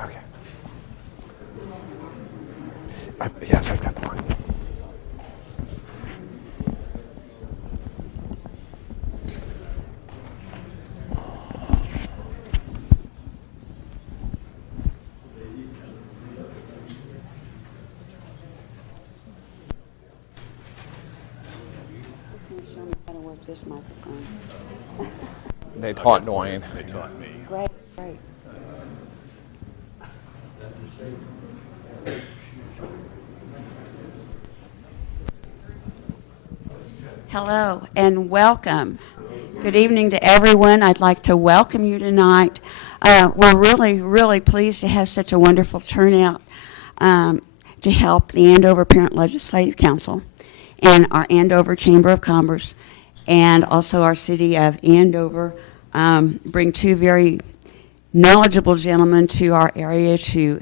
Okay. Yes, I've got the one. This microphone. They taught Dwayne. They taught me. Great, great. Hello and welcome. Good evening to everyone. I'd like to welcome you tonight. We're really pleased to have such a wonderful turnout to help the Andover Parent Legislative Council and our Andover Chamber of Commerce and also our city of Andover bring two very knowledgeable gentlemen to our area to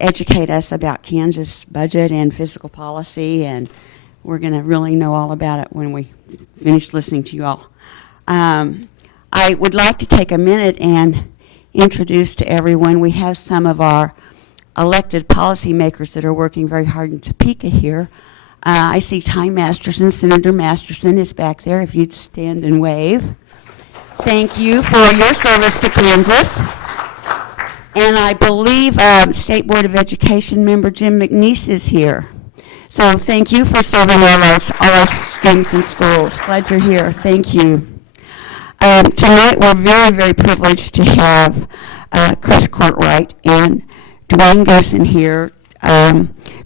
educate us about Kansas budget and fiscal policy, and we're going to really know all about it when we finish listening to you all. I would like to take a minute and introduce to everyone, we have some of our elected policymakers that are working very hard in Topeka here. I see Ty Masterson. Senator Masterson is back there, if you'd stand and wave. Thank you for your service to Kansas. And I believe State Board of Education member Jim McNeese is here. So thank you for serving all our students in schools. Glad you're here. Thank you. Tonight we're very privileged to have Chris Courtright and Dwayne Goosen here.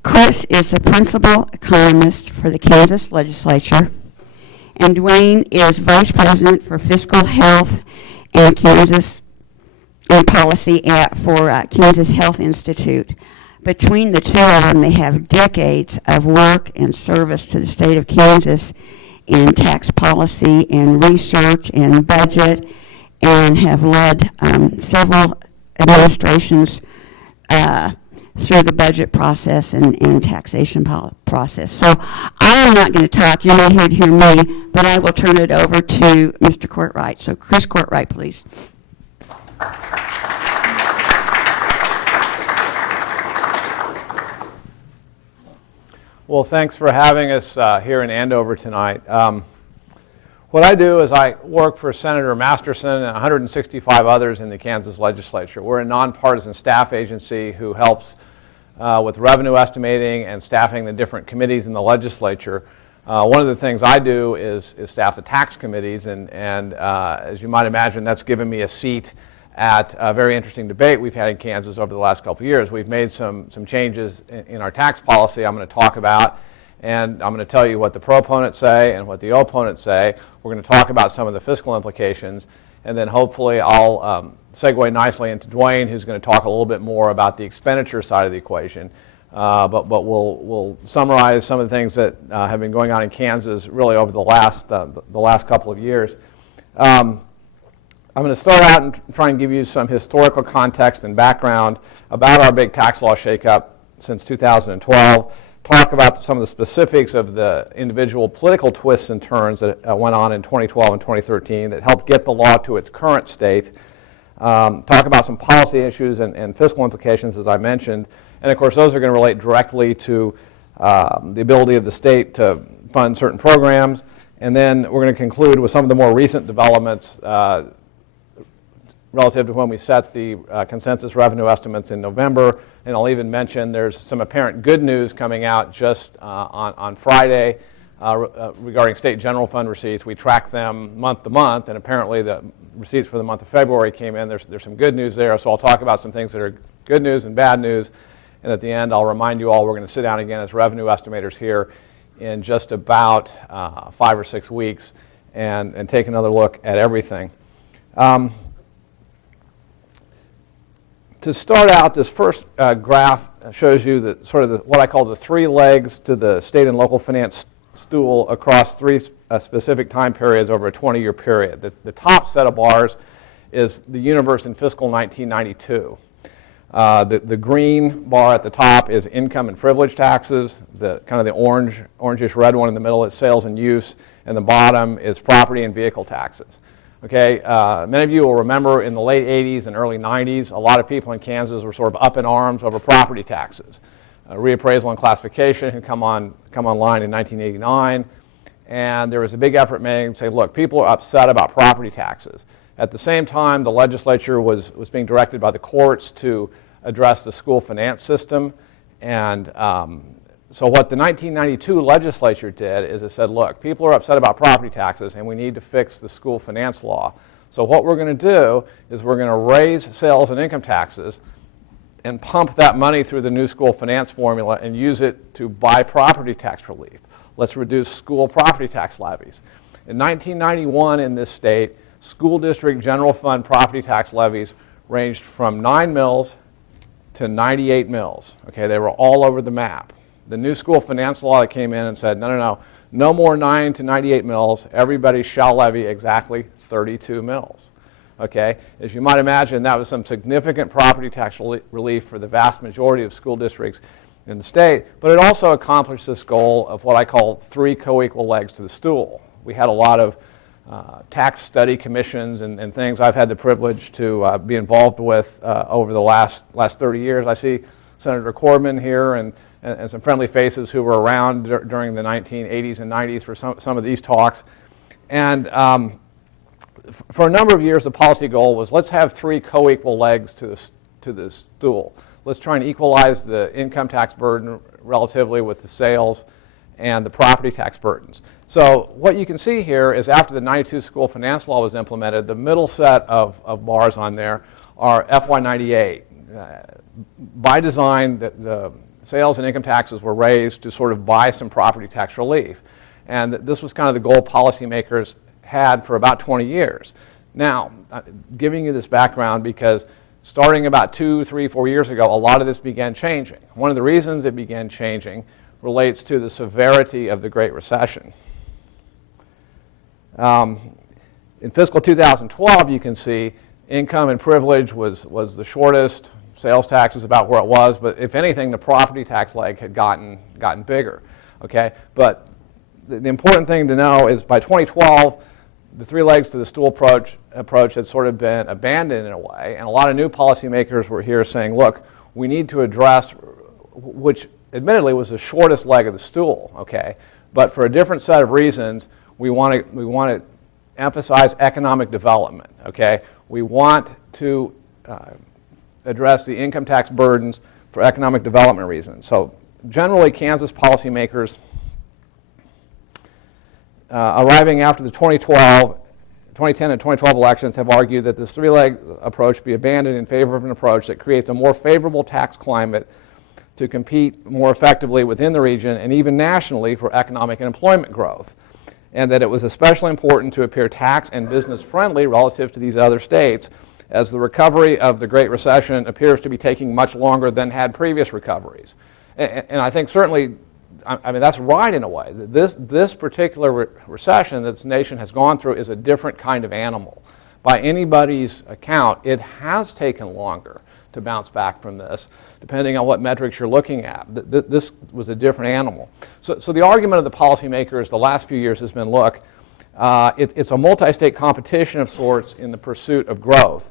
Chris is the principal economist for the Kansas legislature, and Dwayne is vice president for fiscal health and Kansas and policy for Kansas Health Institute. Between the two of them, they have decades of work and service to the state of Kansas in tax policy and research and budget, and have led several administrations through the budget process and taxation process. So I am not going to talk. You're not here to hear me, but I will turn it over to Mr. Courtright. So Chris Courtright, please. Well, thanks for having us here in Andover tonight. What I do is I work for Senator Masterson and 165 others in the Kansas legislature. We're a nonpartisan staff agency who helps with revenue estimating and staffing the different committees in the legislature. One of the things I do is staff the tax committees, and as you might imagine, that's given me a seat at a very interesting debate we've had in Kansas over the last couple of years. We've made some changes in our tax policy I'm going to talk about, and I'm going to tell you what the proponents say and what the opponents say. We're going to talk about some of the fiscal implications, and then hopefully I'll segue nicely into Dwayne, who's going to talk a little bit more about the expenditure side of the equation. But we'll summarize some of the things that have been going on in Kansas really over the last couple of years. I'm going to start out and try and give you some historical context and background about our big tax law shakeup since 2012, talk about some of the specifics of the individual political twists and turns that went on in 2012 and 2013 that helped get the law to its current state, talk about some policy issues and fiscal implications, as I mentioned, and of course those are going to relate directly to the ability of the state to fund certain programs, and then we're going to conclude with some of the more recent developments relative to when we set the consensus revenue estimates in November, and I'll even mention there's some apparent good news coming out just on Friday regarding state general fund receipts. We track them month to month, and apparently the receipts for the month of February came in. There's some good news there, so I'll talk about some things that are good news and bad news, and at the end I'll remind you all we're going to sit down again as revenue estimators here in just about 5 or 6 weeks and take another look at everything. To start out, this first graph shows you what I call the 3 legs to the state and local finance stool across 3 specific time periods over a 20-year period. The top set of bars is the universe in fiscal 1992. The green bar at the top is income and privilege taxes. The kind of the orangish red one in the middle is sales and use, and the bottom is property and vehicle taxes. Okay, many of you will remember in the late 80s and early 90s, a lot of people in Kansas were sort of up in arms over property taxes. Reappraisal and classification had come online in 1989, and there was a big effort made to say, look, people are upset about property taxes. At the same time, the legislature was being directed by the courts to address the school finance system, and so what the 1992 legislature did is it said, look, people are upset about property taxes and we need to fix the school finance law. So what we're going to do is we're going to raise sales and income taxes and pump that money through the new school finance formula and use it to buy property tax relief. Let's reduce school property tax levies. In 1991 in this state, school district general fund property tax levies ranged from 9 mills to 98 mills. Okay, they were all over the map. The new school finance law that came in and said, no more 9 to 98 mills. Everybody shall levy exactly 32 mills. Okay, as you might imagine, that was some significant property tax relief for the vast majority of school districts in the state, but it also accomplished this goal of what I call 3 co-equal legs to the stool. We had a lot of tax study commissions and things I've had the privilege to be involved with over the last 30 years. I see Senator Corbin here and some friendly faces who were around during the 1980s and 90s for some of these talks. And for a number of years, the policy goal was let's have 3 co-equal legs to the stool. Let's try and equalize the income tax burden relatively with the sales and the property tax burdens. So what you can see here is after the 92 school finance law was implemented, the middle set of bars on there are FY98. By design, the sales and income taxes were raised to sort of buy some property tax relief. And this was kind of the goal policymakers had for about 20 years. Now, I'm giving you this background because starting about 2, 3, 4 years ago, a lot of this began changing. One of the reasons it began changing relates to the severity of the Great Recession. In fiscal 2012, you can see income and privilege was the shortest. Sales tax is about where it was, but if anything, the property tax leg had gotten bigger. Okay, but the important thing to know is by 2012, the 3 legs to the stool approach had sort of been abandoned in a way, and a lot of new policymakers were here saying, look, we need to address, which admittedly was the shortest leg of the stool, okay, but for a different set of reasons, we want to emphasize economic development, okay? We want to address the income tax burdens for economic development reasons. So generally, Kansas policymakers arriving after the 2010 and 2012 elections have argued that this 3-leg approach be abandoned in favor of an approach that creates a more favorable tax climate to compete more effectively within the region and even nationally for economic and employment growth, and that it was especially important to appear tax and business friendly relative to these other states, as the recovery of the Great Recession appears to be taking much longer than had previous recoveries. And I think certainly, I mean, that's right in a way. This particular recession that this nation has gone through is a different kind of animal. By anybody's account, it has taken longer to bounce back from this, depending on what metrics you're looking at. This was a different animal. So the argument of the policymakers the last few years has been, look, it's a multi-state competition of sorts in the pursuit of growth.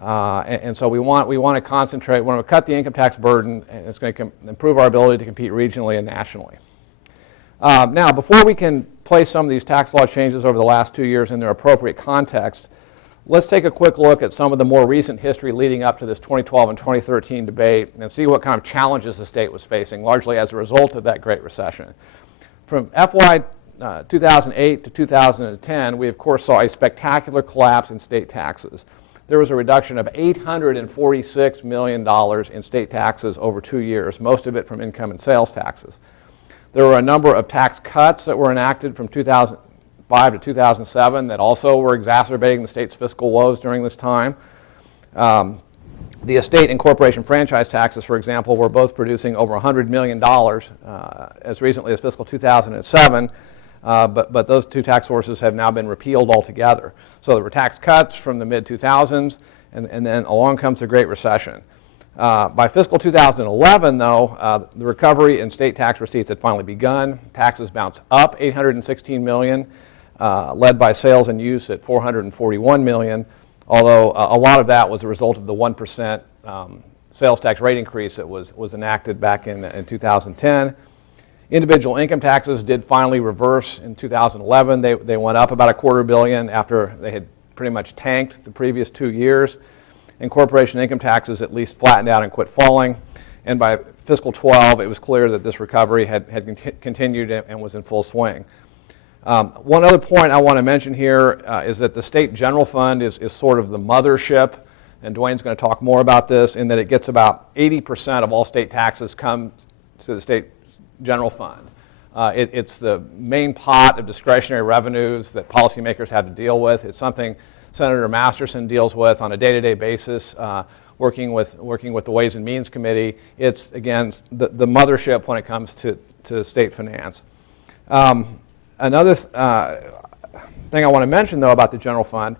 And so we want to concentrate, we want to cut the income tax burden, and it's going to improve our ability to compete regionally and nationally. Now, before we can place some of these tax law changes over the last 2 years in their appropriate context, let's take a quick look at some of the more recent history leading up to this 2012 and 2013 debate and see what kind of challenges the state was facing, largely as a result of that Great Recession. From FY 2008 to 2010, we of course saw a spectacular collapse in state taxes. There was a reduction of $846 million in state taxes over 2 years, most of it from income and sales taxes. There were a number of tax cuts that were enacted from 2005 to 2007 that also were exacerbating the state's fiscal woes during this time. The estate and corporation franchise taxes, for example, were both producing over $100 million as recently as fiscal 2007. But those 2 tax sources have now been repealed altogether. So there were tax cuts from the mid-2000s, and then along comes the Great Recession. By fiscal 2011, though, the recovery in state tax receipts had finally begun. Taxes bounced up $816 million. led by sales and use at $441 million, although a lot of that was a result of the 1% sales tax rate increase that was enacted back in 2010. Individual income taxes did finally reverse in 2011. They went up about $250 million after they had pretty much tanked the previous 2 years. And corporation income taxes at least flattened out and quit falling. And by fiscal 12, it was clear that this recovery had continued and was in full swing. One other point I want to mention here is that the state general fund is sort of the mothership, and Dwayne's going to talk more about this, in that it gets about 80% of all state taxes come to the state general fund. It's the main pot of discretionary revenues that policymakers have to deal with. It's something Senator Masterson deals with on a day-to-day basis, working with the Ways and Means Committee. It's, again, the mothership when it comes to state finance. Another thing I want to mention, though, about the general fund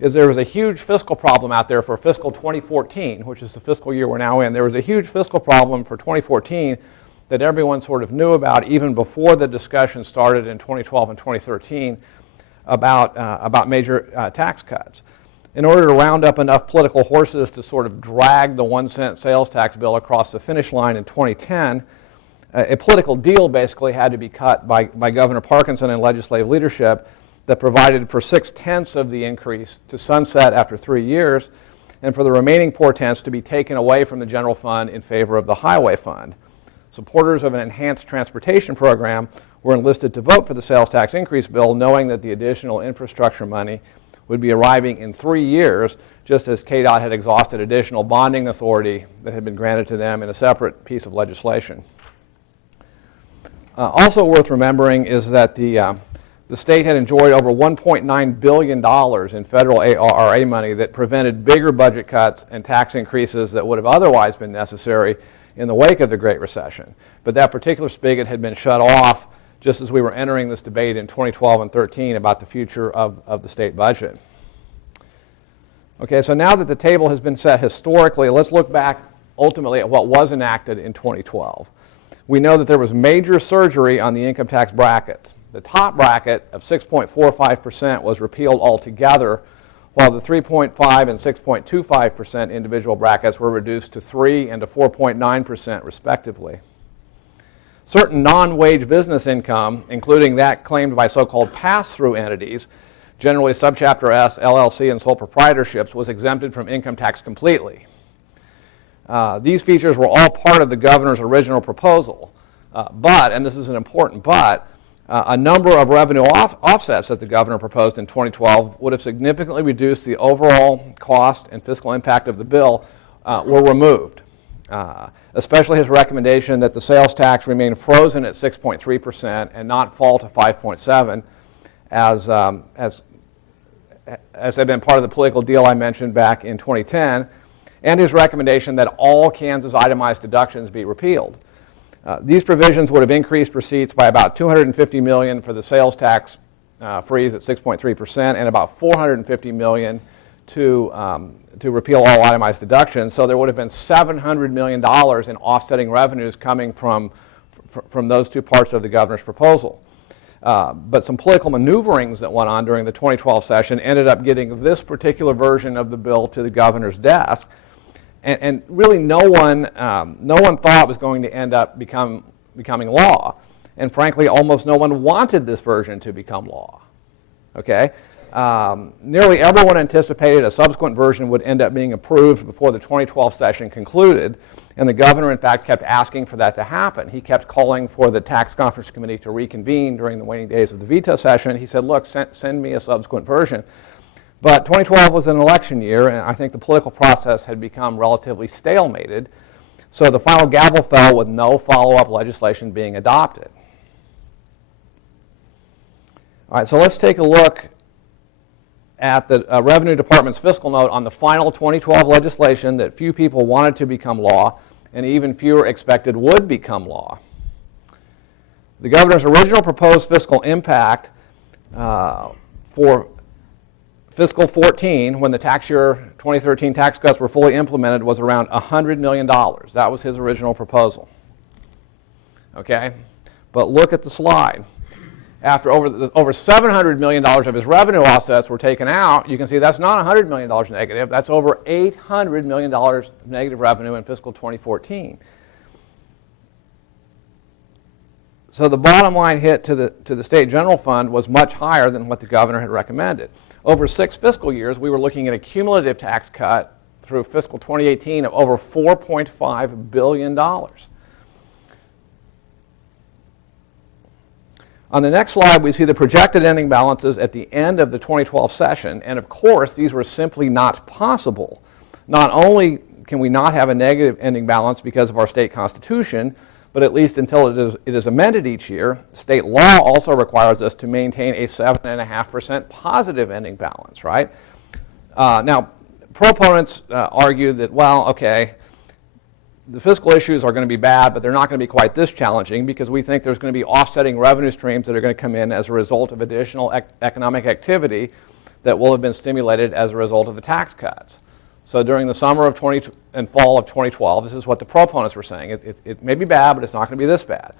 is there was a huge fiscal problem out there for fiscal 2014, which is the fiscal year we're now in. There was a huge fiscal problem for 2014 that everyone sort of knew about even before the discussion started in 2012 and 2013 about major tax cuts. In order to round up enough political horses to sort of drag the 1-cent sales tax bill across the finish line in 2010, a political deal basically had to be cut by Governor Parkinson and legislative leadership that provided for 6/10 of the increase to sunset after 3 years, and for the remaining 4/10 to be taken away from the general fund in favor of the highway fund. Supporters of an enhanced transportation program were enlisted to vote for the sales tax increase bill, knowing that the additional infrastructure money would be arriving in 3 years, just as KDOT had exhausted additional bonding authority that had been granted to them in a separate piece of legislation. Also worth remembering is that the state had enjoyed over $1.9 billion in federal ARRA money that prevented bigger budget cuts and tax increases that would have otherwise been necessary in the wake of the Great Recession. But that particular spigot had been shut off just as we were entering this debate in 2012 and 13 about the future of the state budget. Okay, so now that the table has been set historically, let's look back ultimately at what was enacted in 2012. We know that there was major surgery on the income tax brackets. The top bracket of 6.45% was repealed altogether, while the 3.5 and 6.25% individual brackets were reduced to 3 and to 4.9% respectively. Certain non-wage business income, including that claimed by so-called pass-through entities, generally Subchapter S, LLC, and sole proprietorships, was exempted from income tax completely. These features were all part of the governor's original proposal, but, and this is an important but, a number of revenue offsets that the governor proposed in 2012 would have significantly reduced the overall cost and fiscal impact of the bill were removed. Especially his recommendation that the sales tax remain frozen at 6.3% and not fall to 5.7%, as had been part of the political deal I mentioned back in 2010, and his recommendation that all Kansas itemized deductions be repealed. These provisions would have increased receipts by about $250 million for the sales tax freeze at 6.3% and about $450 million to repeal all itemized deductions. So there would have been $700 million in offsetting revenues coming from those two parts of the governor's proposal. But some political maneuverings that went on during the 2012 session ended up getting this particular version of the bill to the governor's desk. And really no one thought it was going to end up becoming law. And frankly, almost no one wanted this version to become law. Okay? Nearly everyone anticipated a subsequent version would end up being approved before the 2012 session concluded, and the governor, in fact, kept asking for that to happen. He kept calling for the tax conference committee to reconvene during the waning days of the veto session. He said, look, send me a subsequent version. But 2012 was an election year, and I think the political process had become relatively stalemated, so the final gavel fell with no follow-up legislation being adopted. All right, so let's take a look at the Revenue Department's fiscal note on the final 2012 legislation that few people wanted to become law, and even fewer expected would become law. The governor's original proposed fiscal impact for fiscal 14, when the tax year 2013 tax cuts were fully implemented, was around $100 million. That was his original proposal. Okay? But look at the slide. after over $700 million of his revenue offsets were taken out, you can see that's not $100 million negative. That's over $800 million negative revenue in fiscal 2014. So the bottom line hit to the state general fund was much higher than what the governor had recommended. Over 6 fiscal years, we were looking at a cumulative tax cut through fiscal 2018 of over $4.5 billion. On the next slide, we see the projected ending balances at the end of the 2012 session, and of course, these were simply not possible. Not only can we not have a negative ending balance because of our state constitution, but at least until it is amended each year, state law also requires us to maintain a 7.5% positive ending balance, right? Now, proponents argue that, well, okay, the fiscal issues are going to be bad, but they're not going to be quite this challenging because we think there's going to be offsetting revenue streams that are going to come in as a result of additional economic activity that will have been stimulated as a result of the tax cuts. So during the summer of and fall of 2012, this is what the proponents were saying. It may be bad, but it's not going to be this bad.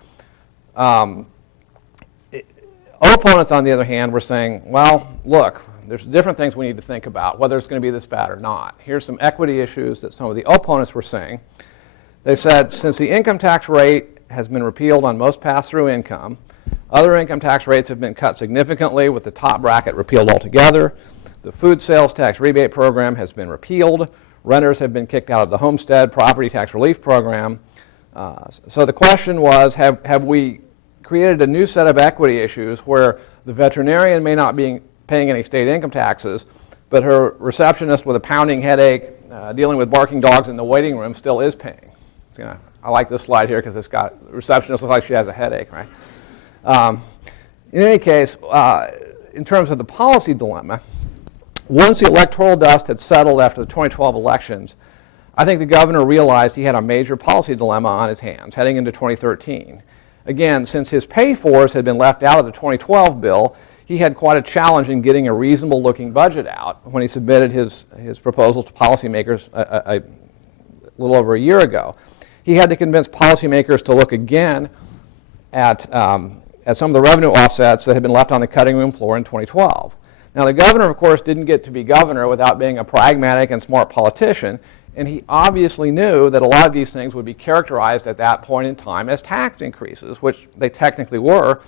Opponents, on the other hand, were saying, well, look, there's different things we need to think about, whether it's going to be this bad or not. Here's some equity issues that some of the opponents were saying. They said, since the income tax rate has been repealed on most pass-through income, other income tax rates have been cut significantly with the top bracket repealed altogether. The food sales tax rebate program has been repealed. Renters have been kicked out of the homestead property tax relief program. So the question was, have we created a new set of equity issues where the veterinarian may not be paying any state income taxes, but her receptionist with a pounding headache dealing with barking dogs in the waiting room still is paying? I like this slide here because it's got receptionist looks like she has a headache, right? In any case, in terms of the policy dilemma, once the electoral dust had settled after the 2012 elections, I think the governor realized he had a major policy dilemma on his hands heading into 2013. Again, since his pay-fors had been left out of the 2012 bill, he had quite a challenge in getting a reasonable looking budget out when he submitted his proposals to policymakers a little over a year ago. He had to convince policymakers to look again at some of the revenue offsets that had been left on the cutting room floor in 2012. Now, the governor, of course, didn't get to be governor without being a pragmatic and smart politician, and he obviously knew that a lot of these things would be characterized at that point in time as tax increases, which they technically were.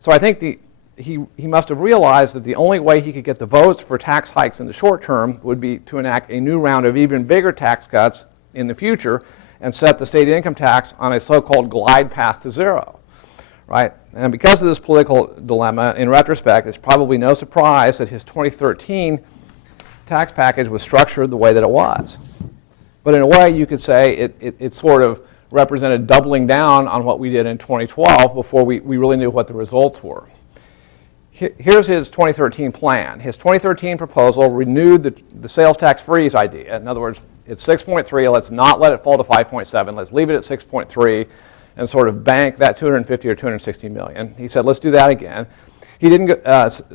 So I think he must have realized that the only way he could get the votes for tax hikes in the short term would be to enact a new round of even bigger tax cuts in the future and set the state income tax on a so-called glide path to zero, right? And because of this political dilemma, in retrospect, it's probably no surprise that his 2013 tax package was structured the way that it was. But in a way, you could say it sort of represented doubling down on what we did in 2012 before we really knew what the results were. Here's his 2013 plan. His 2013 proposal renewed the sales tax freeze idea. In other words, it's 6.3. Let's not let it fall to 5.7. Let's leave it at 6.3 and sort of bank that 250 or 260 million. He said, let's do that again. He didn't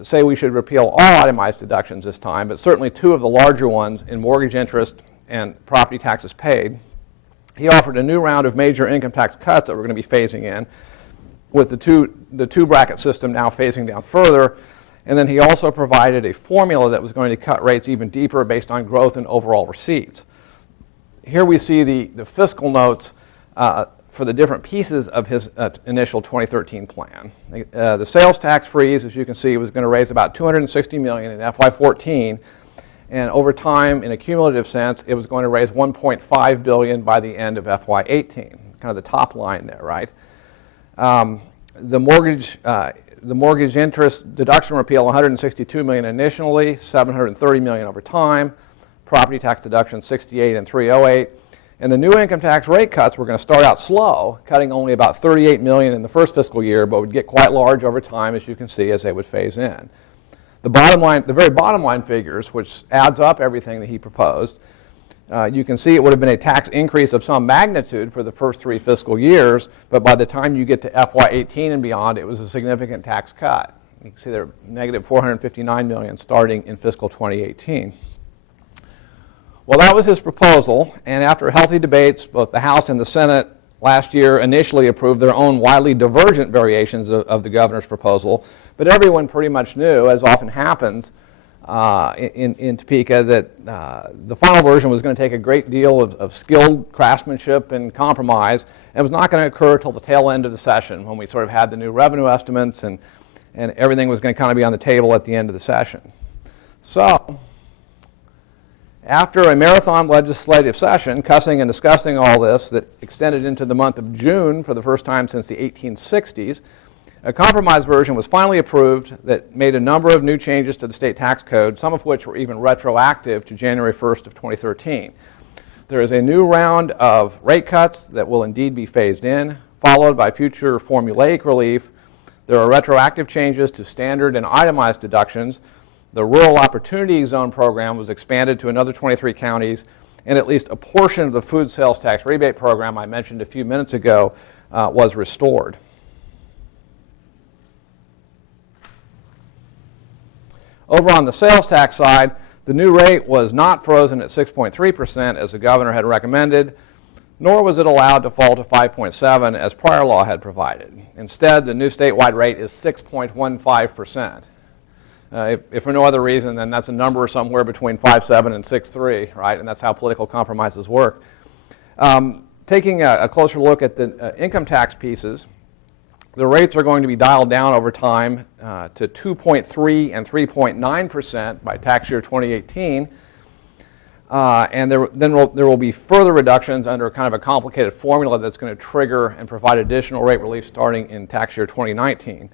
say we should repeal all itemized deductions this time, but certainly two of the larger ones in mortgage interest and property taxes paid. He offered a new round of major income tax cuts that we're going to be phasing in, with the two bracket system now phasing down further. And then he also provided a formula that was going to cut rates even deeper based on growth in overall receipts. Here we see the fiscal notes for the different pieces of his initial 2013 plan. The sales tax freeze, as you can see, was going to raise about $260 million in FY14, and over time, in a cumulative sense, it was going to raise $1.5 billion by the end of FY18. Kind of the top line there, right? The mortgage interest deduction repeal, $162 million initially, $730 million over time. Property tax deduction, $68 and $308. And the new income tax rate cuts were going to start out slow, cutting only about $38 million in the first fiscal year, but would get quite large over time, as you can see, as they would phase in. The bottom line, the very bottom line figures, which adds up everything that he proposed, you can see it would have been a tax increase of some magnitude for the first 3 fiscal years, but by the time you get to FY18 and beyond, it was a significant tax cut. You can see they're negative $459 million starting in fiscal 2018. Well, that was his proposal, and after healthy debates, both the House and the Senate last year initially approved their own widely divergent variations of the governor's proposal, but everyone pretty much knew, as often happens in Topeka, that the final version was going to take a great deal of skilled craftsmanship and compromise, and was not going to occur until the tail end of the session, when we sort of had the new revenue estimates and everything was going to kind of be on the table at the end of the session. So, after a marathon legislative session, cussing and discussing all this that extended into the month of June for the first time since the 1860s, a compromise version was finally approved that made a number of new changes to the state tax code, some of which were even retroactive to January 1st of 2013. There is a new round of rate cuts that will indeed be phased in, followed by future formulaic relief. There are retroactive changes to standard and itemized deductions. The Rural Opportunity Zone program was expanded to another 23 counties, and at least a portion of the food sales tax rebate program I mentioned a few minutes ago was restored. Over on the sales tax side, the new rate was not frozen at 6.3% as the governor had recommended, nor was it allowed to fall to 5.7% as prior law had provided. Instead, the new statewide rate is 6.15%. If for no other reason, then that's a number somewhere between 5.7 and 6.3, right? And that's how political compromises work. Taking a closer look at the income tax pieces, the rates are going to be dialed down over time to 2.3 and 3.9% by tax year 2018. And there will be further reductions under kind of a complicated formula that's going to trigger and provide additional rate relief starting in tax year 2019.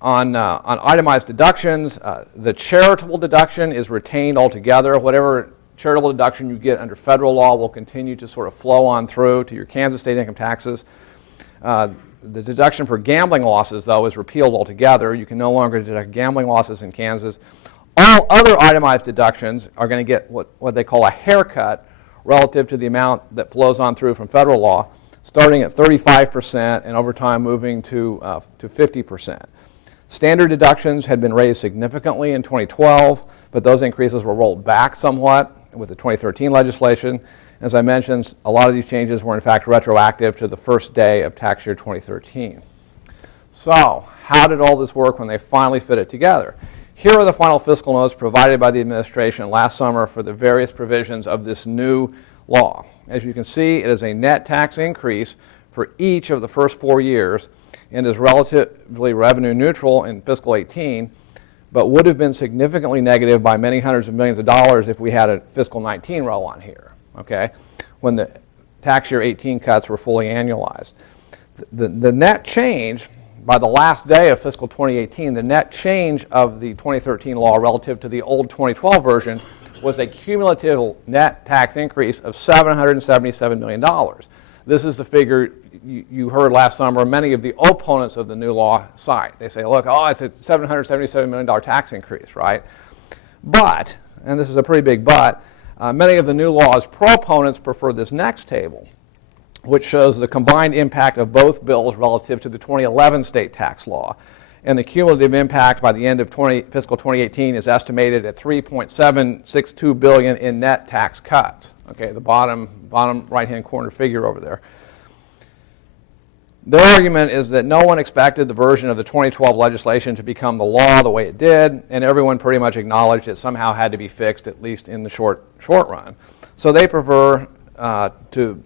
On itemized deductions, the charitable deduction is retained altogether. Whatever charitable deduction you get under federal law will continue to sort of flow on through to your Kansas state income taxes. The deduction for gambling losses, though, is repealed altogether. You can no longer deduct gambling losses in Kansas. All other itemized deductions are going to get what they call a haircut relative to the amount that flows on through from federal law, starting at 35% and over time moving to 50%. Standard deductions had been raised significantly in 2012, but those increases were rolled back somewhat with the 2013 legislation. As I mentioned, a lot of these changes were in fact retroactive to the first day of tax year 2013. So, how did all this work when they finally fit it together? Here are the final fiscal notes provided by the administration last summer for the various provisions of this new law. As you can see, it is a net tax increase for each of the first 4 years and is relatively revenue neutral in fiscal 18, but would have been significantly negative by many hundreds of millions of dollars if we had a fiscal 19 row on here, okay, when the tax year 18 cuts were fully annualized. The net change by the last day of fiscal 2018, the net change of the 2013 law relative to the old 2012 version was a cumulative net tax increase of $777 million. This is the figure you heard last summer many of the opponents of the new law cite. They say, look, oh, it's a $777 million tax increase, right? But, and this is a pretty big but, many of the new law's proponents prefer this next table, which shows the combined impact of both bills relative to the 2011 state tax law. And the cumulative impact by the end of fiscal 2018 is estimated at $3.762 billion in net tax cuts. Okay, the bottom right-hand corner figure over there. Their argument is that no one expected the version of the 2012 legislation to become the law the way it did, and everyone pretty much acknowledged it somehow had to be fixed, at least in the short run. So they prefer to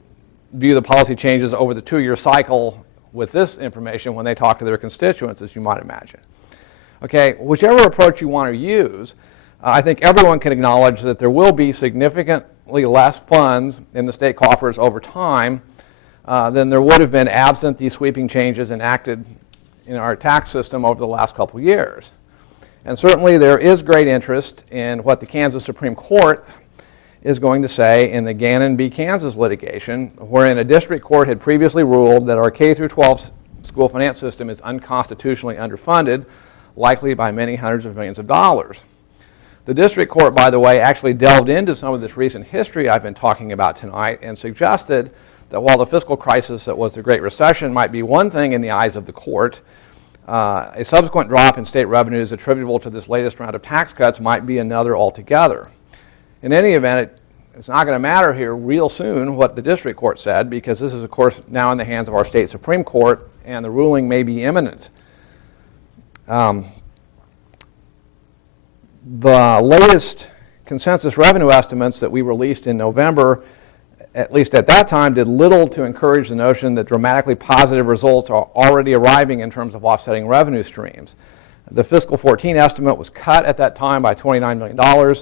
view the policy changes over the 2-year cycle with this information when they talk to their constituents, as you might imagine. Okay, whichever approach you want to use, I think everyone can acknowledge that there will be significantly less funds in the state coffers over time than there would have been absent these sweeping changes enacted in our tax system over the last couple years. And certainly there is great interest in what the Kansas Supreme Court is going to say in the Gannon v. Kansas litigation, wherein a district court had previously ruled that our K-12 school finance system is unconstitutionally underfunded, likely by many hundreds of millions of dollars. The district court, by the way, actually delved into some of this recent history I've been talking about tonight and suggested that while the fiscal crisis that was the Great Recession might be one thing in the eyes of the court, a subsequent drop in state revenues attributable to this latest round of tax cuts might be another altogether. In any event, it it's not going to matter here real soon what the district court said, because this is, of course, now in the hands of our state Supreme Court, and the ruling may be imminent. The latest consensus revenue estimates that we released in November, at least at that time, did little to encourage the notion that dramatically positive results are already arriving in terms of offsetting revenue streams. The fiscal 14 estimate was cut at that time by $29 million,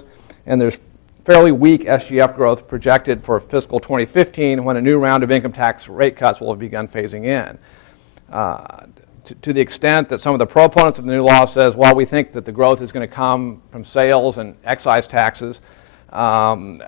and there's fairly weak SGF growth projected for fiscal 2015, when a new round of income tax rate cuts will have begun phasing in. To the extent that some of the proponents of the new law says, well, we think that the growth is going to come from sales and excise taxes, and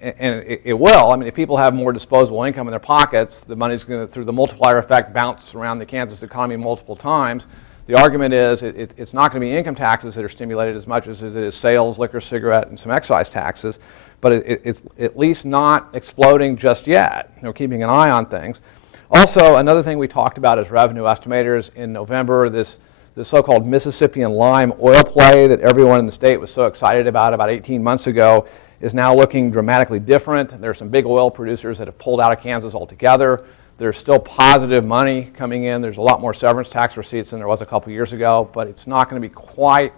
it will. I mean, if people have more disposable income in their pockets, the money's going to, through the multiplier effect, bounce around the Kansas economy multiple times. The argument is it's not going to be income taxes that are stimulated as much as it is sales, liquor, cigarette, and some excise taxes, but it's at least not exploding just yet. You know, keeping an eye on things. Also, another thing we talked about as revenue estimators in November, this so-called Mississippian lime oil play that everyone in the state was so excited about 18 months ago, is now looking dramatically different. There are some big oil producers that have pulled out of Kansas altogether. There's still positive money coming in. There's a lot more severance tax receipts than there was a couple years ago, but it's not going to be quite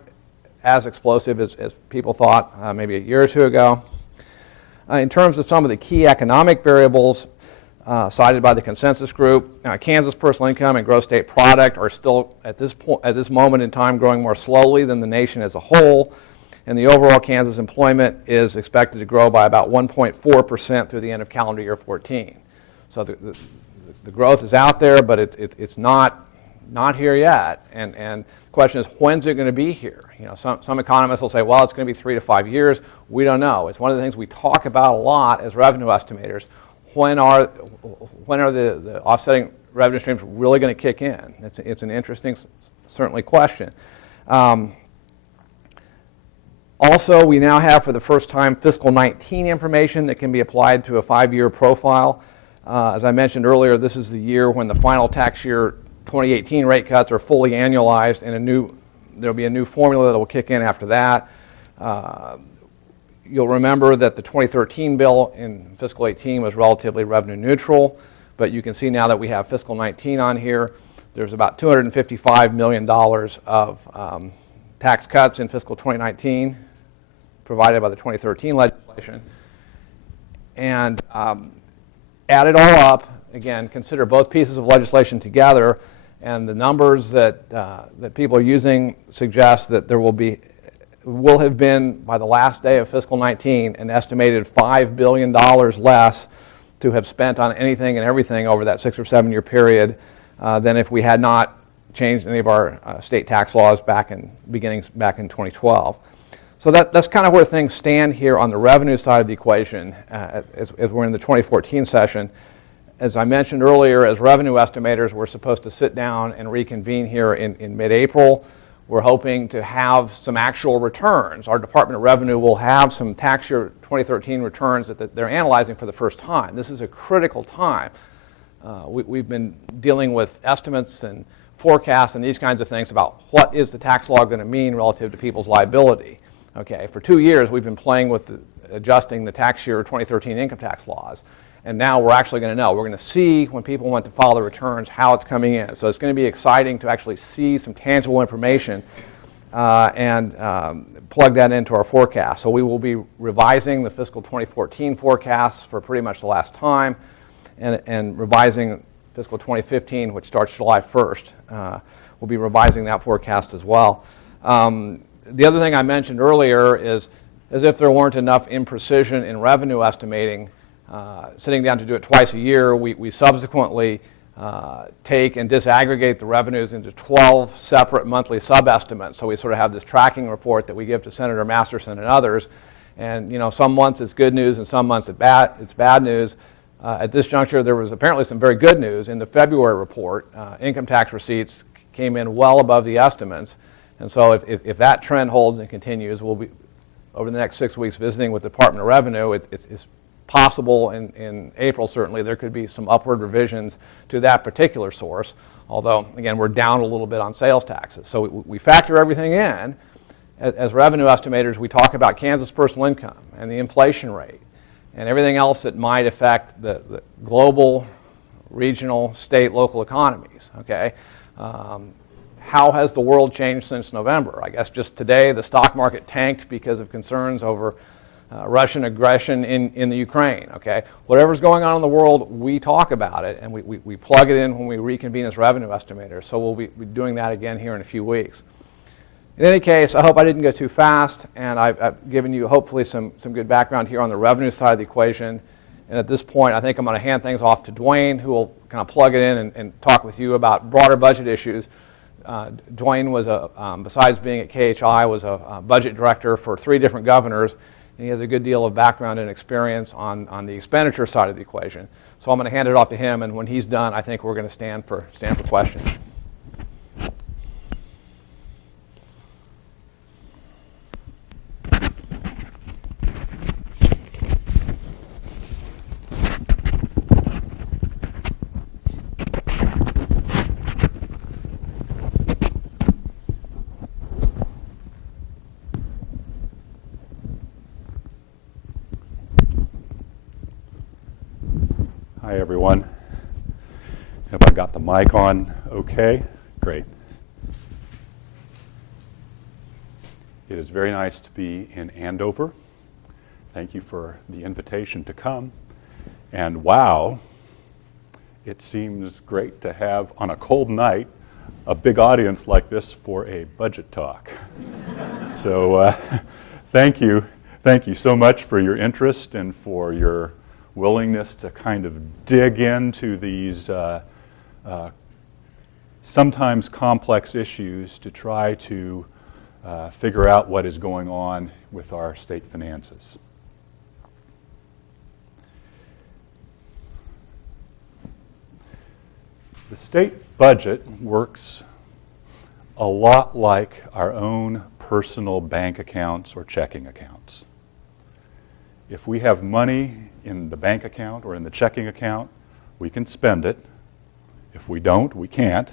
as explosive as people thought maybe a year or two ago. In terms of some of the key economic variables cited by the consensus group, Kansas personal income and gross state product are still at this moment in time growing more slowly than the nation as a whole, and the overall Kansas employment is expected to grow by about 1.4% through the end of calendar year 14. So the growth is out there, but it's not here yet. And the question is, when's it going to be here? You know, some economists will say, well, it's going to be 3 to 5 years. We don't know. It's one of the things we talk about a lot as revenue estimators. When are the offsetting revenue streams really going to kick in? It's an interesting, certainly, question. Also, we now have, for the first time, fiscal 19 information that can be applied to a 5-year profile. As I mentioned earlier, this is the year when the final tax year 2018 rate cuts are fully annualized, and there'll be a new formula that will kick in after that. You'll remember that the 2013 bill in fiscal 18 was relatively revenue neutral, but you can see now that we have fiscal 19 on here, there's about $255 million of tax cuts in fiscal 2019 provided by the 2013 legislation. And add it all up, again, consider both pieces of legislation together, and the numbers that people are using suggest that there will have been, by the last day of fiscal 19, an estimated $5 billion less to have spent on anything and everything over that 6 or 7 year period than if we had not changed any of our state tax laws back in 2012. So that's kind of where things stand here on the revenue side of the equation as we're in the 2014 session. As I mentioned earlier, as revenue estimators, we're supposed to sit down and reconvene here in mid-April. We're hoping to have some actual returns. Our Department of Revenue will have some tax year 2013 returns that they're analyzing for the first time. This is a critical time. We've been dealing with estimates and forecasts and these kinds of things about what is the tax law going to mean relative to people's liability. Okay, for 2 years we've been playing with adjusting the tax year 2013 income tax laws. And now we're actually going to know. We're going to see when people want to file their returns how it's coming in. So it's going to be exciting to actually see some tangible information and plug that into our forecast. So we will be revising the fiscal 2014 forecasts for pretty much the last time and revising fiscal 2015, which starts July 1st. We'll be revising that forecast as well. The other thing I mentioned earlier is, as if there weren't enough imprecision in revenue estimating, sitting down to do it twice a year, we subsequently take and disaggregate the revenues into 12 separate monthly sub-estimates. So we sort of have this tracking report that we give to Senator Masterson and others. And you know, some months it's good news and some months it's bad news. At this juncture, there was apparently some very good news. In the February report, income tax receipts came in well above the estimates. And so if that trend holds and continues, we'll be, over the next 6 weeks, visiting with the Department of Revenue. It's possible in April, certainly, there could be some upward revisions to that particular source, although, again, we're down a little bit on sales taxes. So we factor everything in. As revenue estimators, we talk about Kansas personal income and the inflation rate. and everything else that might affect the global, regional, state, local economies, okay? How has the world changed since November? I guess just today the stock market tanked because of concerns over Russian aggression in the Ukraine, okay? Whatever's going on in the world, we talk about it, and we plug it in when we reconvene as revenue estimators. So we'll be doing that again here in a few weeks. In any case, I hope I didn't go too fast, and I've given you hopefully some good background here on the revenue side of the equation. And at this point, I think I'm going to hand things off to Dwayne, who will kind of plug it in and talk with you about broader budget issues. Dwayne was, besides being at KHI, was a budget director for 3 different governors, and he has a good deal of background and experience on the expenditure side of the equation. So I'm going to hand it off to him, and when he's done, I think we're going to stand for questions. Hi, everyone. Have I got the mic on okay? Great. It is very nice to be in Andover. Thank you for the invitation to come. And wow, it seems great to have, on a cold night, a big audience like this for a budget talk. So thank you. Thank you so much for your interest and for your willingness to kind of dig into these sometimes complex issues to try to figure out what is going on with our state finances. The state budget works a lot like our own personal bank accounts or checking accounts. If we have money in the bank account or in the checking account, we can spend it. If we don't, we can't.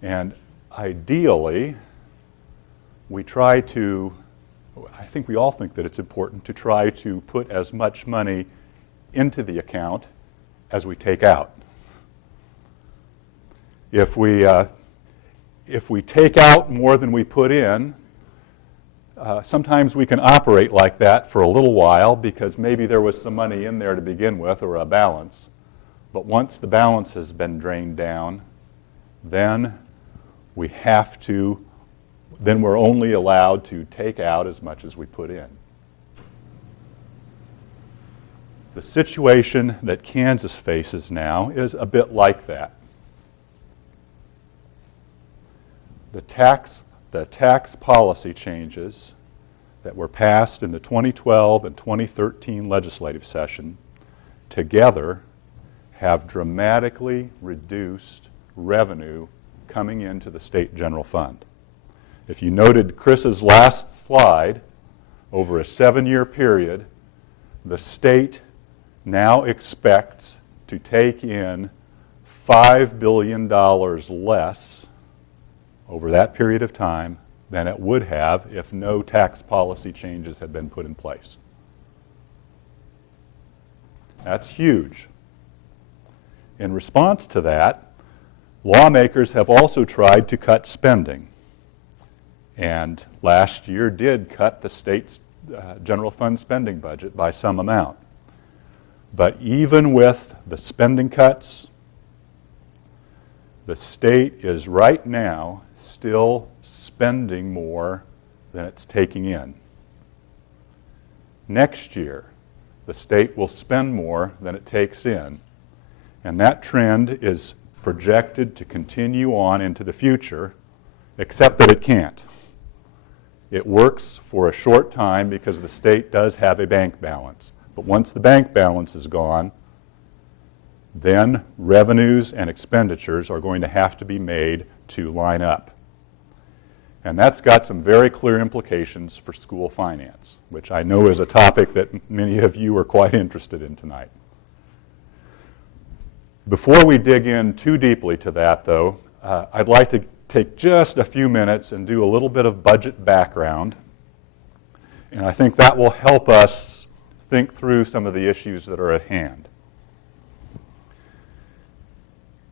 And ideally, we try to, I think we all think that it's important to try to put as much money into the account as we take out. If we take out more than we put in, sometimes we can operate like that for a little while because maybe there was some money in there to begin with or a balance. But once the balance has been drained down, then we're only allowed to take out as much as we put in. The situation that Kansas faces now is a bit like that. The tax policy changes that were passed in the 2012 and 2013 legislative session together have dramatically reduced revenue coming into the state general fund. If you noted Chris's last slide, over a 7-year period, the state now expects to take in $5 billion less over that period of time than it would have if no tax policy changes had been put in place. That's huge. In response to that, lawmakers have also tried to cut spending, and last year did cut the state's general fund spending budget by some amount. But even with the spending cuts, the state is right now still spending more than it's taking in. Next year, the state will spend more than it takes in, and that trend is projected to continue on into the future, except that it can't. It works for a short time because the state does have a bank balance. But once the bank balance is gone, then revenues and expenditures are going to have to be made to line up. And that's got some very clear implications for school finance, which I know is a topic that many of you are quite interested in tonight. Before we dig in too deeply to that, though, I'd like to take just a few minutes and do a little bit of budget background. And I think that will help us think through some of the issues that are at hand.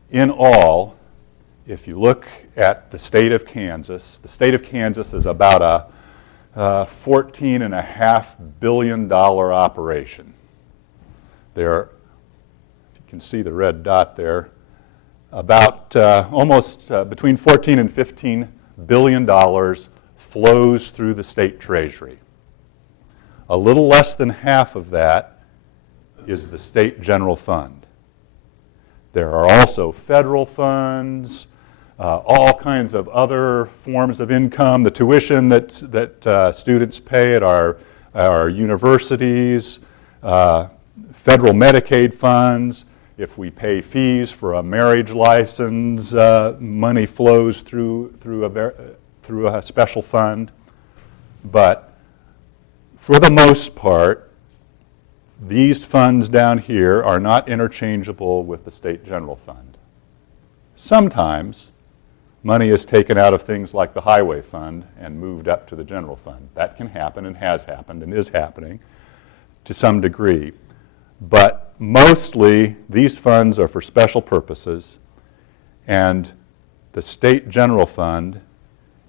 In all, if you look at the state of Kansas is about a $14.5 billion operation. There, if you can see the red dot there, about almost between 14 and $15 billion flows through the state treasury. A little less than half of that is the state general fund. There are also federal funds, all kinds of other forms of income, the tuition that students pay at our universities, federal Medicaid funds. If we pay fees for a marriage license, money flows through a special fund. But for the most part, these funds down here are not interchangeable with the state general fund. Sometimes money is taken out of things like the highway fund and moved up to the general fund. That can happen and has happened and is happening to some degree. But mostly these funds are for special purposes, and the state general fund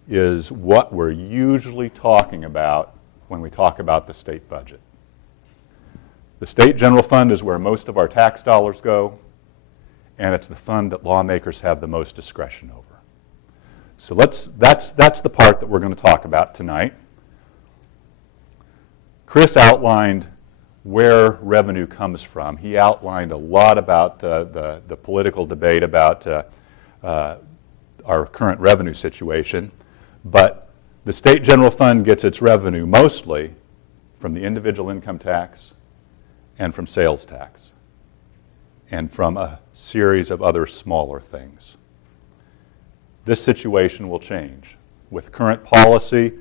is what we're usually talking about when we talk about the state budget. The state general fund is where most of our tax dollars go, and it's the fund that lawmakers have the most discretion over. So that's the part that we're going to talk about tonight. Chris outlined where revenue comes from. He outlined a lot about the political debate about our current revenue situation, but the state general fund gets its revenue mostly from the individual income tax and from sales tax and from a series of other smaller things. This situation will change. With current policy,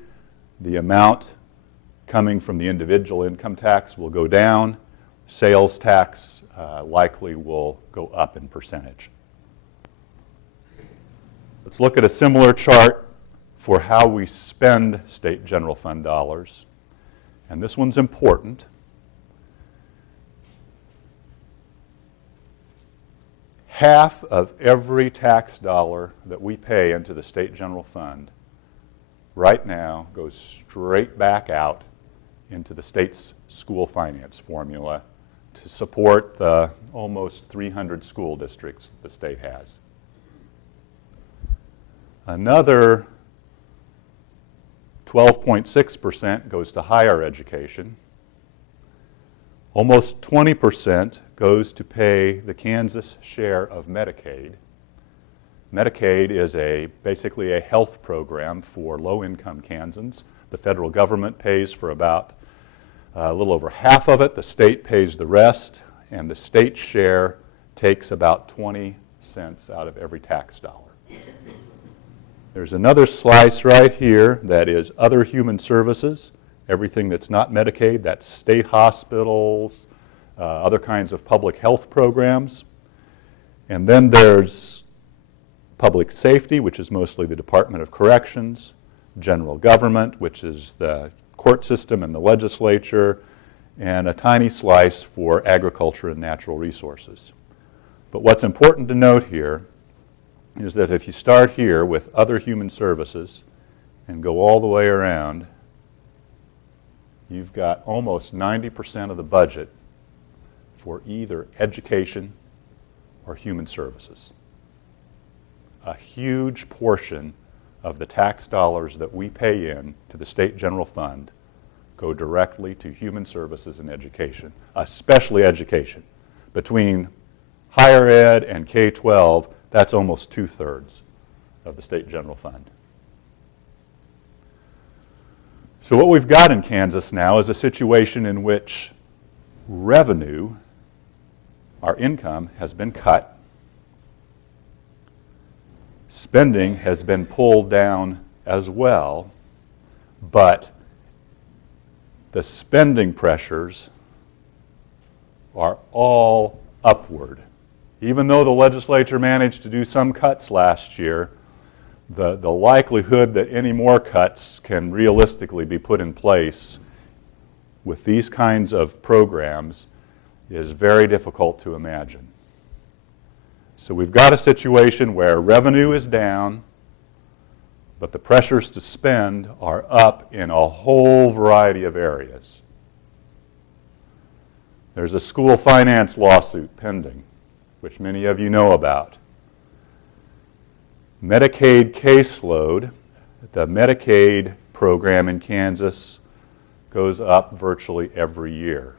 the amount coming from the individual income tax will go down. Sales tax likely will go up in percentage. Let's look at a similar chart for how we spend state general fund dollars. And this one's important. Half of every tax dollar that we pay into the state general fund right now goes straight back out into the state's school finance formula to support the almost 300 school districts the state has. Another 12.6% goes to higher education. Almost 20% goes to pay the Kansas share of Medicaid. Medicaid is basically a health program for low-income Kansans. The federal government pays for about a little over half of it. The state pays the rest, and the state share takes about 20 cents out of every tax dollar. There's another slice right here that is other human services, everything that's not Medicaid, that's state hospitals, other kinds of public health programs. And then there's public safety, which is mostly the Department of Corrections, general government, which is the court system and the legislature, and a tiny slice for agriculture and natural resources. But what's important to note here is that if you start here with other human services and go all the way around, you've got almost 90% of the budget for either education or human services. A huge portion of the tax dollars that we pay in to the state general fund go directly to human services and education, especially education. Between higher ed and K-12, that's almost 2/3 of the state general fund. So what we've got in Kansas now is a situation in which revenue, our income, has been cut. Spending has been pulled down as well, but the spending pressures are all upward. Even though the legislature managed to do some cuts last year, the likelihood that any more cuts can realistically be put in place with these kinds of programs is very difficult to imagine. So we've got a situation where revenue is down, but the pressures to spend are up in a whole variety of areas. There's a school finance lawsuit pending, which many of you know about. Medicaid caseload, the Medicaid program in Kansas goes up virtually every year.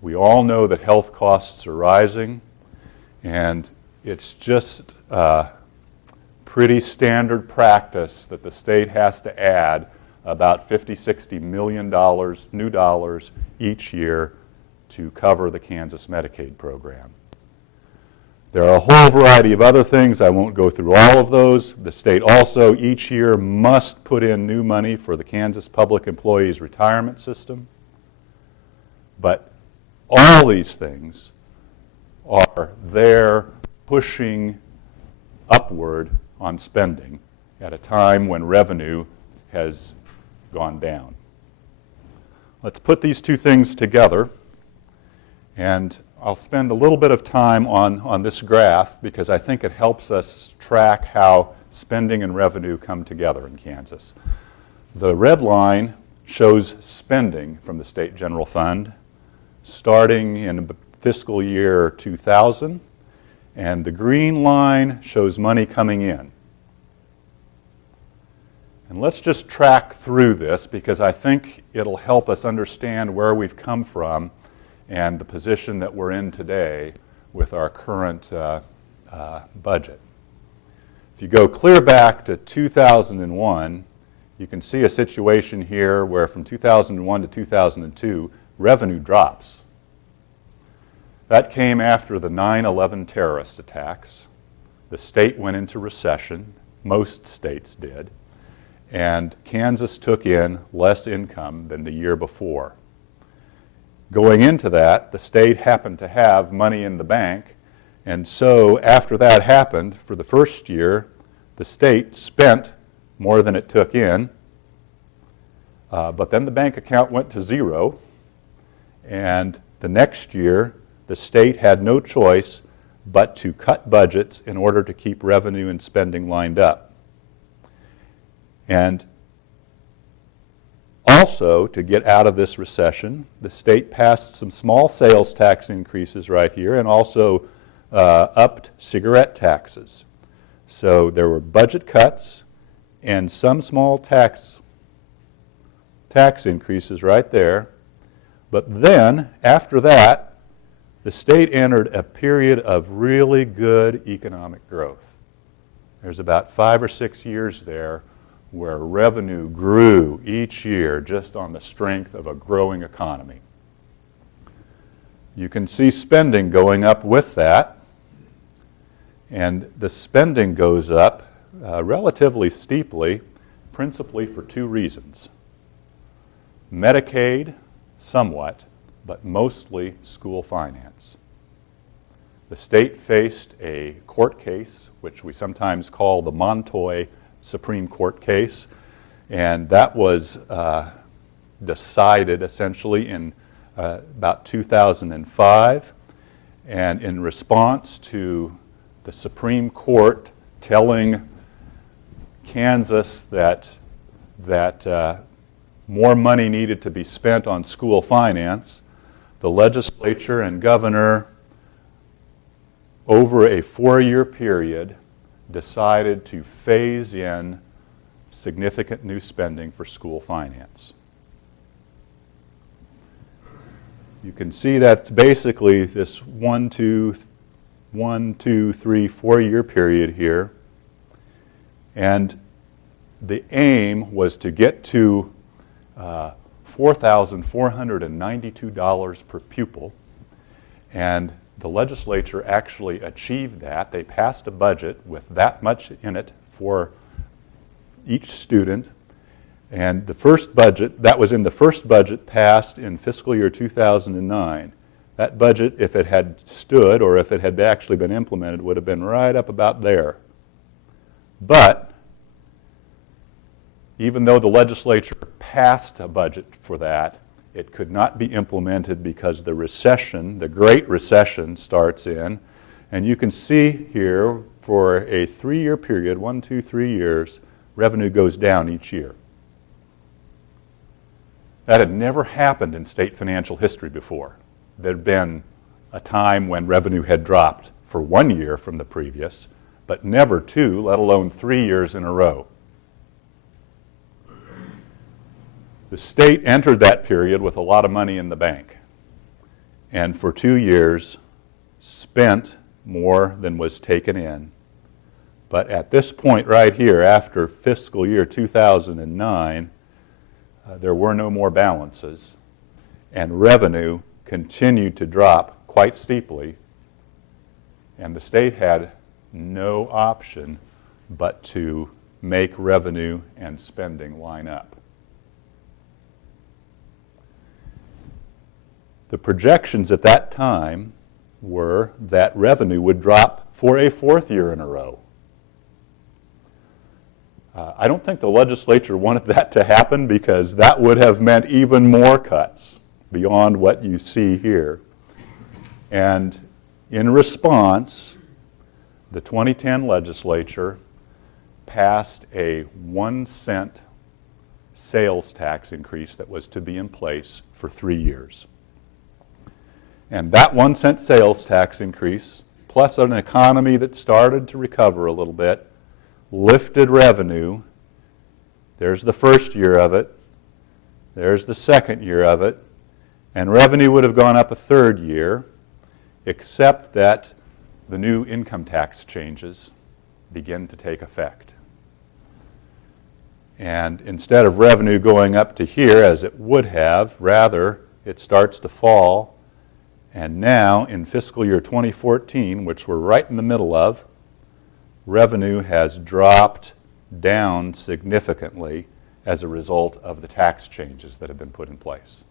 We all know that health costs are rising, and it's just pretty standard practice that the state has to add about $50–60 million new dollars each year to cover the Kansas Medicaid program. There are a whole variety of other things. I won't go through all of those. The state also each year must put in new money for the Kansas Public Employees Retirement System. But all these things are there pushing upward on spending at a time when revenue has gone down. Let's put these two things together, and I'll spend a little bit of time on this graph because I think it helps us track how spending and revenue come together in Kansas. The red line shows spending from the State General Fund starting in fiscal year 2000, and the green line shows money coming in. And let's just track through this because I think it'll help us understand where we've come from and the position that we're in today with our current budget. If you go clear back to 2001, you can see a situation here where from 2001 to 2002, revenue drops. That came after the 9/11 terrorist attacks. The state went into recession. Most states did. And Kansas took in less income than the year before. Going into that, the state happened to have money in the bank, and so after that happened, for the first year, the state spent more than it took in, but then the bank account went to zero, and the next year, the state had no choice but to cut budgets in order to keep revenue and spending lined up. And also, to get out of this recession, the state passed some small sales tax increases right here and also upped cigarette taxes. So there were budget cuts and some small tax increases right there. But then, after that, the state entered a period of really good economic growth. There's about 5 or 6 years there where revenue grew each year just on the strength of a growing economy. You can see spending going up with that, and the spending goes up relatively steeply, principally for two reasons. Medicaid, somewhat, but mostly school finance. The state faced a court case, which we sometimes call the Montoy Supreme Court case, and that was decided essentially in about 2005, and in response to the Supreme Court telling Kansas that more money needed to be spent on school finance, the legislature and governor, over a 4-year period, decided to phase in significant new spending for school finance. You can see that's basically this 4-year period here. And the aim was to get to $4,492 per pupil. And the legislature actually achieved that. They passed a budget with that much in it for each student. And the first budget, that was in the first budget passed in fiscal year 2009. That budget, if it had stood or if it had actually been implemented, would have been right up about there. But even though the legislature passed a budget for that, It could not be implemented because the recession, the Great Recession, starts in. And you can see here for a 3-year period, 1, 2, 3 years, revenue goes down each year. That had never happened in state financial history before. There had been a time when revenue had dropped for 1 year from the previous, but never 2, let alone 3 years in a row. The state entered that period with a lot of money in the bank, and for 2 years spent more than was taken in. But at this point right here, after fiscal year 2009, there were no more balances, and revenue continued to drop quite steeply, and the state had no option but to make revenue and spending line up. The projections at that time were that revenue would drop for a 4th year in a row. I don't think the legislature wanted that to happen because that would have meant even more cuts beyond what you see here. And in response, the 2010 legislature passed a 1 cent sales tax increase that was to be in place for 3 years. And that 1 cent sales tax increase, plus an economy that started to recover a little bit, lifted revenue. There's the 1st year of it. There's the 2nd year of it. And revenue would have gone up a 3rd year, except that the new income tax changes begin to take effect. And instead of revenue going up to here as it would have, rather it starts to fall. And now in fiscal year 2014, which we're right in the middle of, revenue has dropped down significantly as a result of the tax changes that have been put in place.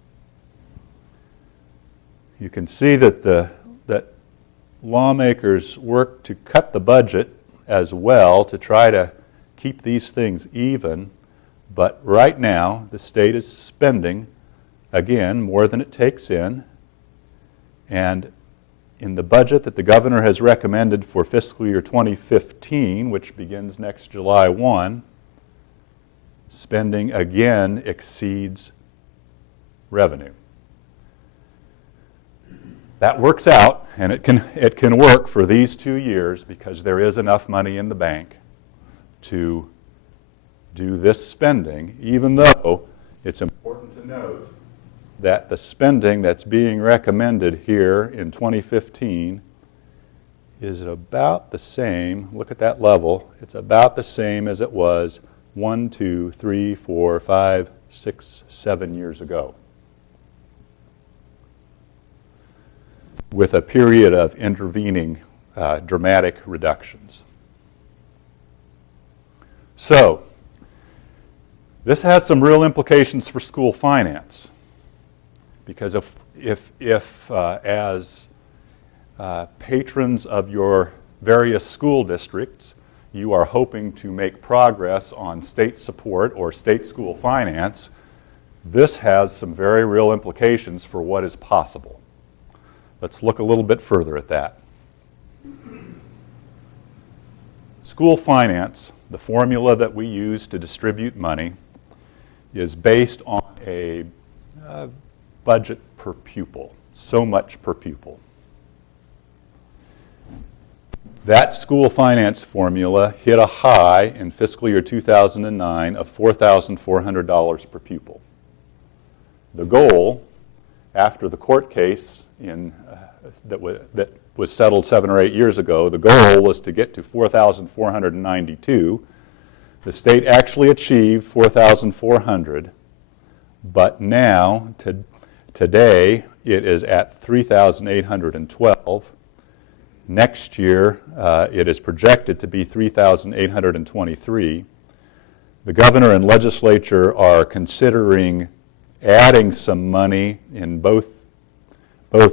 You can see that that lawmakers work to cut the budget as well to try to keep these things even, but right now the state is spending, again, more than it takes in, and in the budget that the governor has recommended for fiscal year 2015, which begins next July 1, spending again exceeds revenue. That works out, and it can work for these 2 years because there is enough money in the bank to do this spending, even though it's important to note that the spending that's being recommended here in 2015 is about the same. Look at that level. It's about the same as it was 1, 2, 3, 4, 5, 6, 7 years ago, with a period of intervening dramatic reductions. So, this has some real implications for school finance. Because if as patrons of your various school districts, you are hoping to make progress on state support or state school finance, this has some very real implications for what is possible. Let's look a little bit further at that. School finance, the formula that we use to distribute money, is based on a budget per pupil, so much per pupil. That school finance formula hit a high in fiscal year 2009 of $4,400 per pupil. The goal, after the court case that was settled 7 or 8 years ago, the goal was to get to $4,492. The state actually achieved $4,400, but now, today, it is at $3,812. Next year, it is projected to be $3,823. The governor and legislature are considering adding some money in both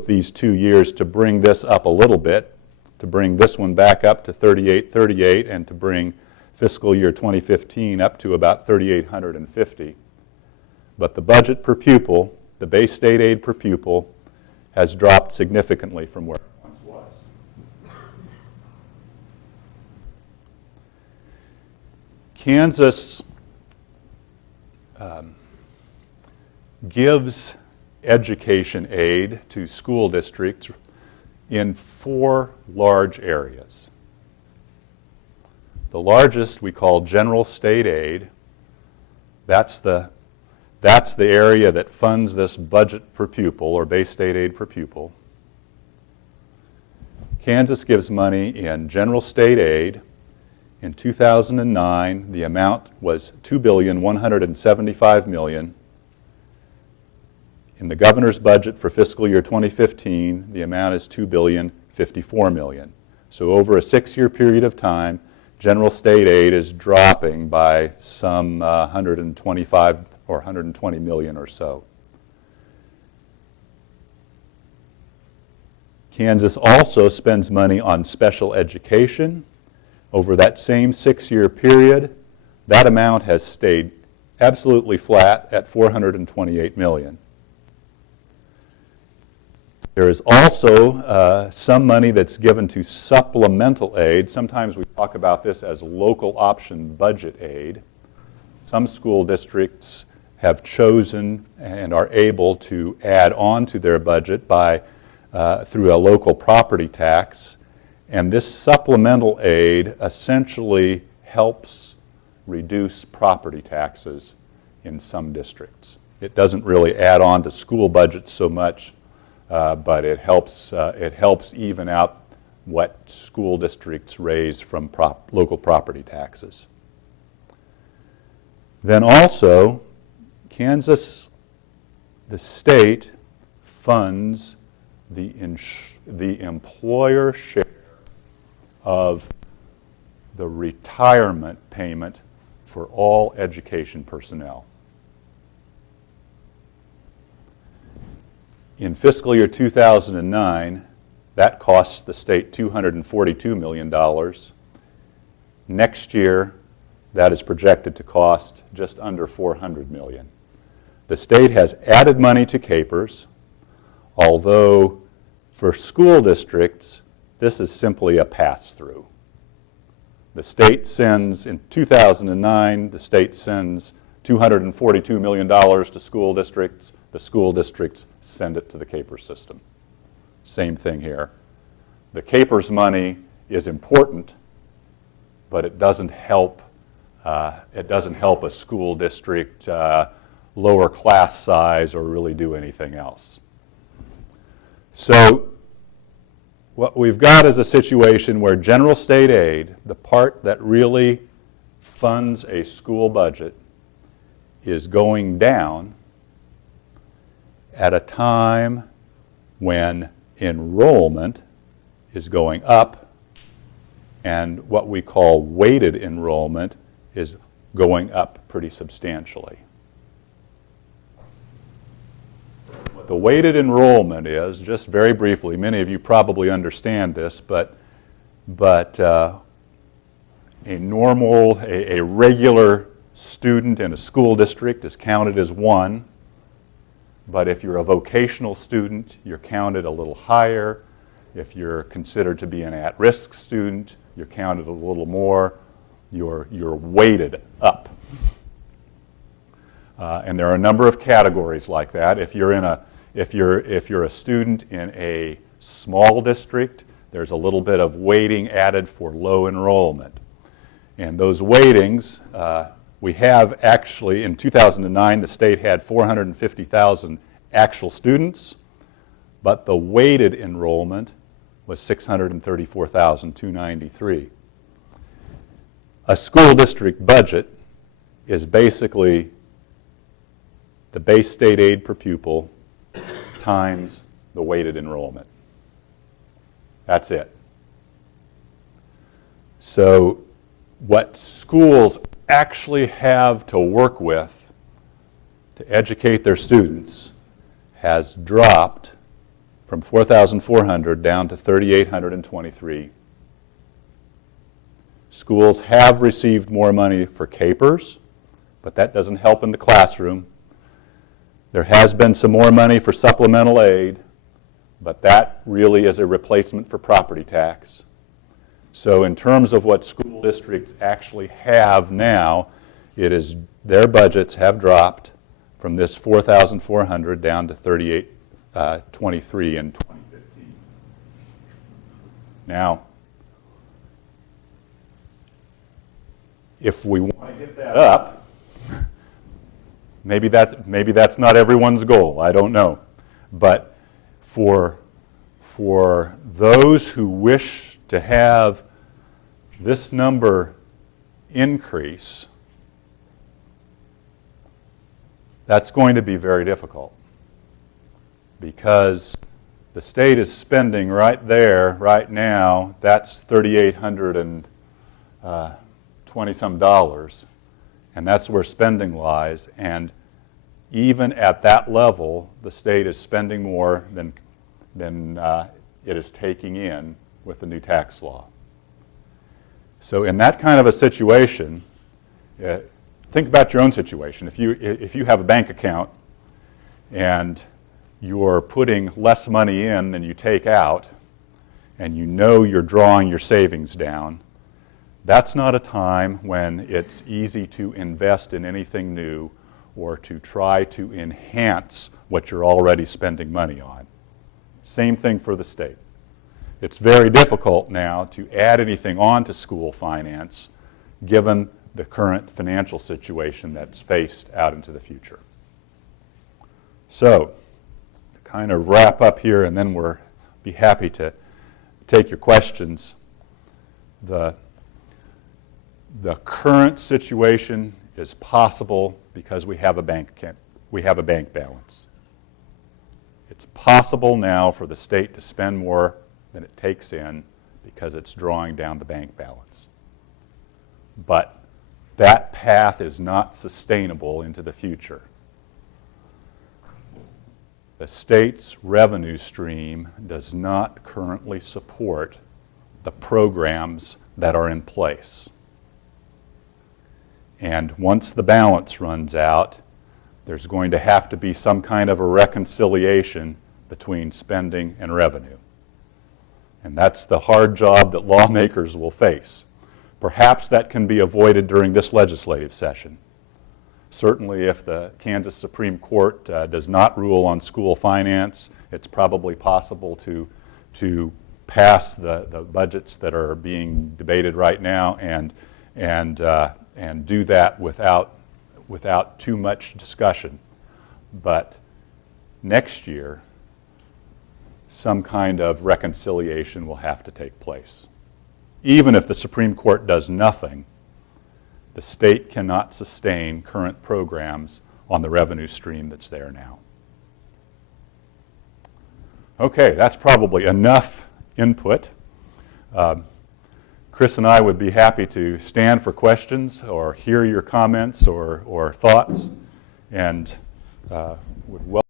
these 2 years to bring this up a little bit, to bring this one back up to $3,838 and to bring fiscal year 2015 up to about $3,850. But the budget per pupil the base state aid per pupil has dropped significantly from where it once was. Kansas gives education aid to school districts in 4 large areas. The largest we call general state aid. That's the area that funds this budget per pupil, or base state aid per pupil. Kansas gives money in general state aid. In 2009, the amount was $2,175,000,000. In the governor's budget for fiscal year 2015, the amount is $2,054,000,000. So over a 6-year period of time, general state aid is dropping by some 125 or 120 million or so. Kansas also spends money on special education. Over that same 6-year period, that amount has stayed absolutely flat at $428 million. There is also some money that's given to supplemental aid. Sometimes we talk about this as local option budget aid. Some school districts have chosen and are able to add on to their budget by through a local property tax. And this supplemental aid essentially helps reduce property taxes in some districts. It doesn't really add on to school budgets so much, but it helps even out what school districts raise from local property taxes. Then also, Kansas, the state, funds the employer share of the retirement payment for all education personnel. In fiscal year 2009, that costs the state $242 million. Next year, that is projected to cost just under $400 million. The state has added money to KPERS, although for school districts, this is simply a pass-through. The state sends, in 2009, the state sends $242 million to school districts. The school districts send it to the KPERS system. Same thing here. The KPERS money is important, but it doesn't help a school district lower class size or really do anything else. So what we've got is a situation where general state aid, the part that really funds a school budget, is going down at a time when enrollment is going up and what we call weighted enrollment is going up pretty substantially. What the weighted enrollment is, just very briefly, many of you probably understand this, but a regular student in a school district is counted as one, but if you're a vocational student, you're counted a little higher. If you're considered to be an at-risk student, you're counted a little more. You're weighted up. And there are a number of categories like that. If you're a student in a small district, there's a little bit of weighting added for low enrollment. And those weightings, we have actually, in 2009, the state had 450,000 actual students, but the weighted enrollment was 634,293. A school district budget is basically the base state aid per pupil times the weighted enrollment. That's it. So what schools actually have to work with to educate their students has dropped from 4,400 down to 3,823. Schools have received more money for KPERS, but that doesn't help in the classroom. There has been some more money for supplemental aid, but that really is a replacement for property tax. So in terms of what school districts actually have now, it is their budgets have dropped from this 4,400 down to 3,823 in 2015. Now, if we want to get that up, maybe that's not everyone's goal. I don't know, but for those who wish to have this number increase, that's going to be very difficult, because the state is spending right there, right now, that's $3,820-some dollars, and that's where spending lies. And even at that level, the state is spending more than it is taking in with the new tax law. So in that kind of a situation, think about your own situation. If you have a bank account and you're putting less money in than you take out, and you know you're drawing your savings down, that's not a time when it's easy to invest in anything new or to try to enhance what you're already spending money on. Same thing for the state. It's very difficult now to add anything on to school finance given the current financial situation that's faced out into the future. So, to kind of wrap up here, and then we'll be happy to take your questions. The current situation is possible because we have a bank balance. It's possible now for the state to spend more than it takes in because it's drawing down the bank balance. But that path is not sustainable into the future. The state's revenue stream does not currently support the programs that are in place. And once the balance runs out, there's going to have to be some kind of a reconciliation between spending and revenue. And that's the hard job that lawmakers will face. Perhaps that can be avoided during this legislative session. Certainly if the Kansas Supreme Court does not rule on school finance, it's probably possible to pass the budgets that are being debated right now and do that without too much discussion. But next year, some kind of reconciliation will have to take place. Even if the Supreme Court does nothing, the state cannot sustain current programs on the revenue stream that's there now. Okay, that's probably enough input. Chris and I would be happy to stand for questions or hear your comments or thoughts, and would welcome